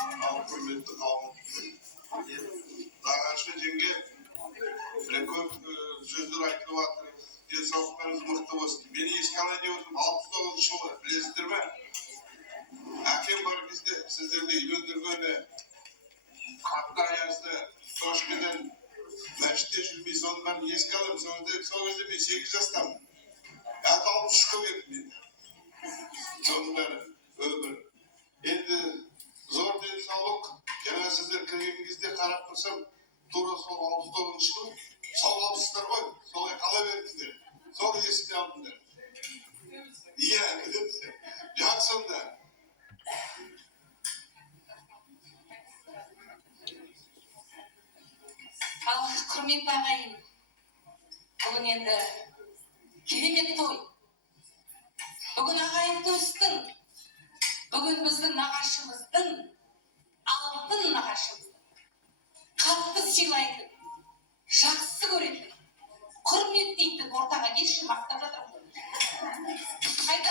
Құрметті қауым, нағашы жеңге көп сөздер айтылып жатыр. Денсаулықтарыңыз мықты болсын. Мені еске алай деп отырмын. 69 жылы білесіздер ме? Әкем бар кезде сіздерді үйлендіргені қатты аязды Тошкеден мәшітте жүрмей соның бәрін еске аламын. Сол кезде мен 8 жастамын. 63-ке келдім енді. Соның бәрі өмір. Енді зор денсаулық. Жаңа сіздер кірген кезде қарап тұрсам, тура сол 69 жыл, сол 60-тар ғой, солай қала бердіңдер. Сол есіне алдыңдар. Иә, жақсы онда. Ал құрметті ағайын, бүгін енді керемет той. Бүгін ағайын туыстың, бүгін біздің нағашымыздың, алтын нағашымыздың, қатты сыйлайтын, жақсы көретін, құрметтейтін ортаға келші мақтап жатырмын. Қайда,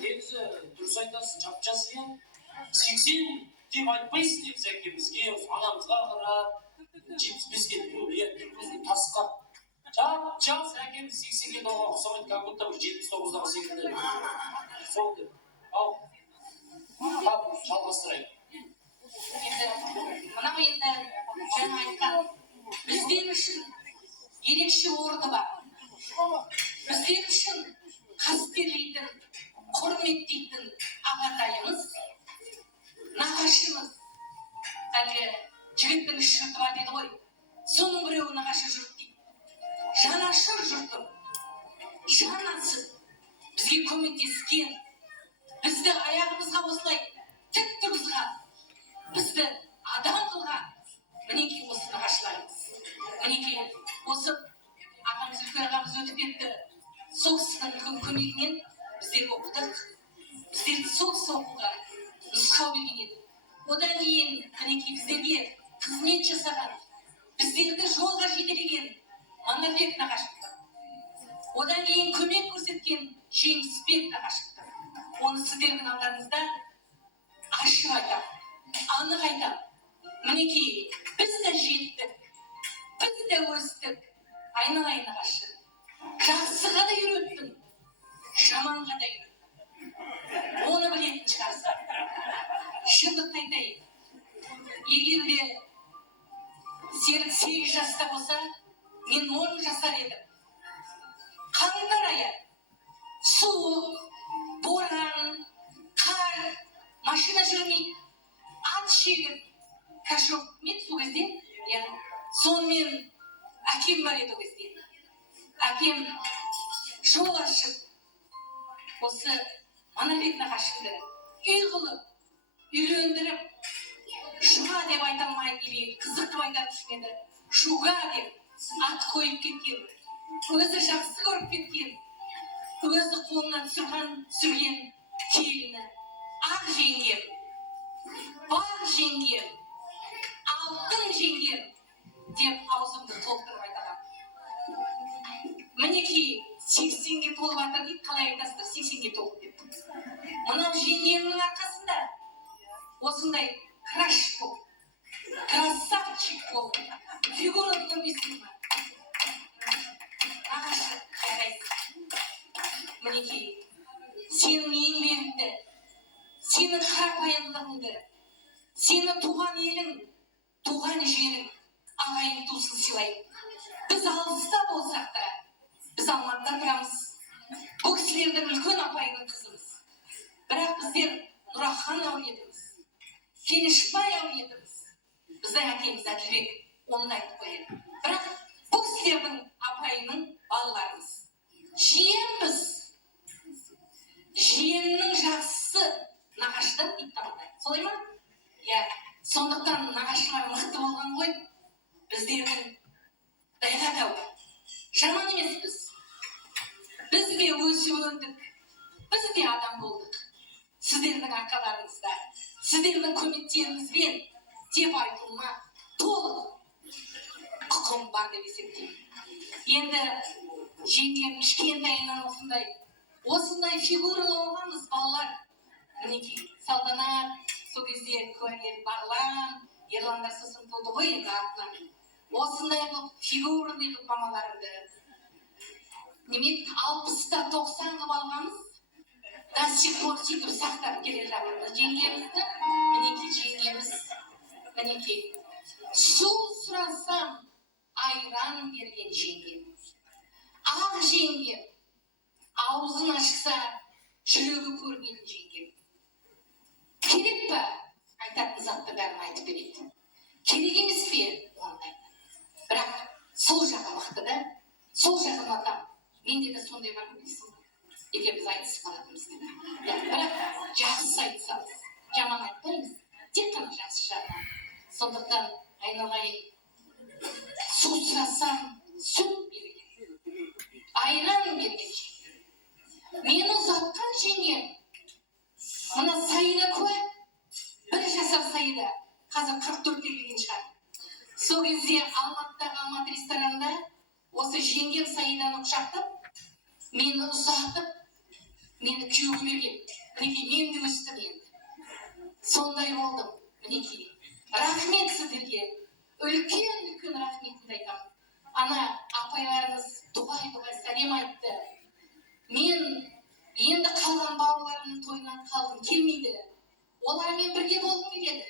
негізі дұрыс айтасың, жап-жас иә. 80 деп айтпайсың негізі әкемізге, анамызға қарап, 75-ге көзін тасқа. Жап-жас әкеміз 80-ге доға ұқсамайды, как будто 79-дағы секілді. Сол деп. Ал, жалғастырайық. мынау енді жаңа айтқан, біздер үшін ерекше орны бар. Біздер үшін қастерлейтін, құрметтейтін ағатайымыз, нағашымыз. Әлгі жігіттің үш жұрты бар дейді ғой. Соның біреуі нағашы жұрт дейді. Жанашыр жұртым, жанасы бізге көмектескен, бізді аяғымызға осылай тік тұрғызған, бізді адам қылған, мінекей осы нағашыларымыз. Мінекей осы ағамыз, үлкен ағамыз өтіп кетті. Сол кісінің көмегімен біздер оқыдық. Біздерді сол оқуға нұсқау берген еді. Одан кейін мінекей біздерге қызмет жасаған, біздерді жолға жетелеген Манарбек нағашымыз. Одан кейін көмек көрсеткен Жеңісбек нағашымыз. Оны сіздердің алдарыңызда ашып айтамын, анық айтамын. Мінекей біз де жеттік, біз де өстік. Айналайын нағашы, жақсыға да үйреттің, жаманға да үйреттің. Оны білетін шығарсың. Шындықты айтайын. Егер де сен 8 жаста болса, мен 10 жасар едім. Қаңтар айы, суық, боран, қар, машина жүрмейді, ат шегіп, кашок мен сол кезде, сонымен әкем бар еді ол кезде. Әкем жол ашып, осы Манарбек нағашымды үй қылып, үйлендіріп, Шуға деп айта алмайды, қызық қып айтатын еді. Шуға деп ат қойып кеткен, өзі жақсы көріп кеткен, өзі қолынан түсірген келіні, ақ жеңгем, бақ жеңгем, алтын жеңгем деп аузымды толтырып айтаған. Мінекей 80-ге толып жатыр дейді, қалай айтасыздар, 80-ге толып деп. Мынау жеңгемнің арқасында осындай краш болып, красавчик болып, фигура көрмейсің ма? Нағашы, қайрайсың. Мінекей, сенің еңбегіңді, сенің қарапайымдылығыңды, сені туған елің, туған жерің, ағайын туысын сыйлайды. Біз алыста болсақ та, біз Алматыда тұрамыз. Бұл кісілердің үлкен апайының қызымыз. Бірақ біздер Нұрахан әулетіміз, Кенішбай әулетіміз. Біздің әкеміз Әділбек оны айтып қояды. Бірақ бұл кісілердің апайының балаларымыз. Жиенбіз. Жиеннің жақсысы нағашыдан ит табылмайды. Солай ма? Иә, сондықтан нағашылар мықты болған ғой. Біздердің дайрат жаман емеспіз. Біз де өсіп өндік. Біз де адам болдық. Сіздердің арқаларыңызда, сіздердің көмектеріңізбен деп айтуыма толық құқым бар деп есептеймін. Енді жеңгем кішкентайынан осындай фигуралы болғанбыз балалар. Мінекей, салтанат, сол кезде куәгер Бағлан, Ерландар сосын толды ғой енді артынан. Осындай қылып фигурный қылып мамаларымды. Демек, 60-та 90 қылып алғанбыз, до сих пор сөйтіп сақтап келе жатырмыз жеңгемізді. Мінекей жеңгеміз, мінекей. Су сұрасам, айран берген жеңгем. Ақ жеңгем, аузын ашса, жүрегі көрген жеңгем. Керек пе? Айтатын затты бәрін айтып береді. Керек емес пе? Ондай. Бірақ сол жағы мықты да, сол жағы ұнатам. Менде де сондай бар дейсің. Егер біз айтысып қалатынбыз. Бірақ жақсы айтсамыз, жаман айтпаймыз. Тек қана жақсы жағынан. Сондықтан айналайын, су сұрасам, сүт берген. Айран берген жеңгем. Мені ұзатқан жеңгем. Мына Саида куә, 1 жасар Саида, қазір 44-ге келген шығар. Сол кезде Алматыдағы Алматы ресторанында осы жеңгем Саиданы құшақтап, мені ұзатып, мені күйеуге берген. Мінекей, мен де өстім енді. Сондай болдым, мінекей. Рахмет сіздерге, үлкен рахметімді айтамын. Ана апайларымыз дұғай сәлем айтты. Мен енді қалған бауырларымның тойынан қалғым келмейді. Олармен бірге болғым келеді.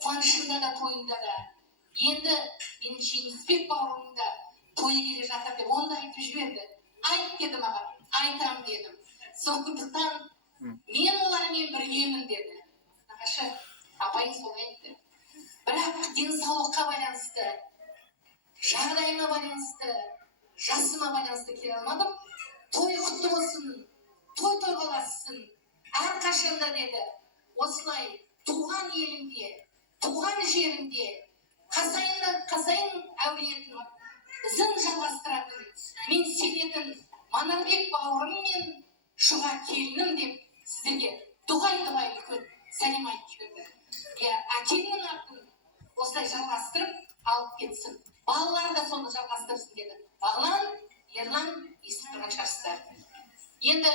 Қуанышында да, тойында да. Енді менің Жеңісбек бауырымның да тойы келе жатыр деп оны айтып жіберді. Айт деді маған, айтам дедім. Сондықтан мен олармен біргемін деді. Нағашы, апайың солай айтты. Бірақ денсаулыққа байланысты, жағдайыма байланысты, жасыма байланысты келе алмадым. Той құтты болсын, той қалассын, әрқашанда деді. Осылай туған елімде, туған жерімде, Қасайын әулетін ізін жалғастыратын, мен сенетін Манарбек бауырым мен Шұға келінім деп сіздерге дұғай үлкен сәлем айтып жіберді. Әкемнің атын осылай жалғастырып алып кетсін. Балалар да соны жалғастырсын деді. Бағлан, Ерлан естіп тұрған шығарсыздар. Енді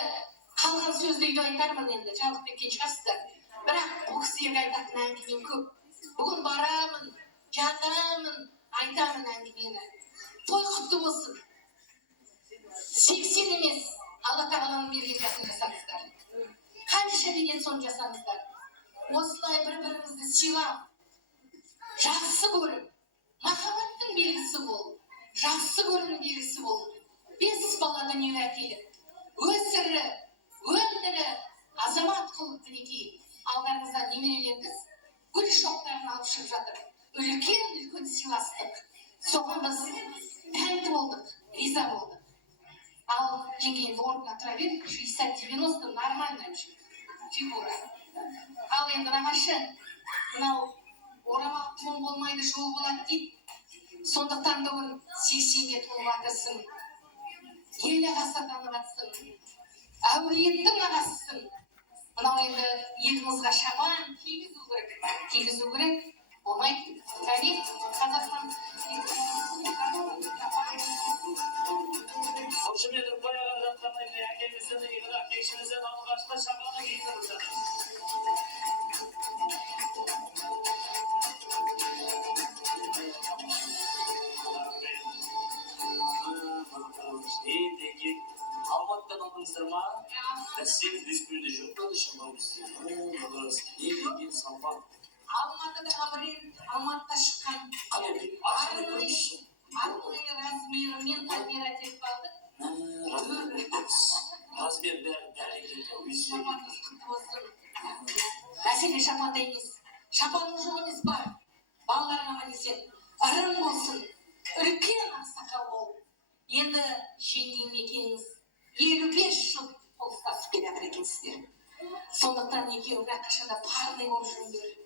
қалған сөзді үйде айтармын енді, жалғып кеткен шығарсыздар. Бірақ бұл кісілерге айтатын әңгімем көп. Бүгін барамын, жатамын, айтамын әңгімені. Той құтты болсын. 80 емес, Алла тағаланың берген жасын жасаңыздар. Қанша берген соны жасаңыздар. Осылай бір-бірімізді сыйлап, жақсы көріп, махаббаттың белгісі бол, жақсы көрінің белгісі бол. 5 бала дүниеге әкеліп, өсіріп, өндіріп, азамат қылып мінекей. Алдарыңызда немерелеріңіз гүл шоқтарын алып шығып жатыр. Үлкен сыйластық. Соған біз тәнті болдық, риза болдық. Ал жеңгейді орнына тұра бер, 60-90 нормальный фигура. Ал енді нағашы, мынау орамал тон болмайды, жол болады дейді. Сондықтан бүгін 80-ге толып атырсың. Ел ағасы атанып атсың. Әулеттің ағасысың. Мынау енді елімізге шабан кигізу керек. Болмайды. Кәне, Қазақстан. Қошеметіп қояға жатқаннан кейін әкемізден иығырақ кешімізден алғашқы шабаны киіндіріп жатыр. Алматыдан алдыңыздар ма? Сен өз күнде жүріп шамауыз. Не деген салмақ? Алматыдағы бренд, Алматыда шыққан. Қане, Арнайы размерімен размер әтеп қалды. Размер бәрекелді өзіне. Шапаныңыз құтты болсын. Мәселе шапанда емес. Шапаның жоқ емес бар. Балаларың аман есен. Ырым болсын. Үлкен ақсақал бол. Енді жеңгем екеніңіз 55 жыл қол ұстасып келе жатыр екенсіздер. Сондықтан екеуің әрқашанда парный болып жүріңдер.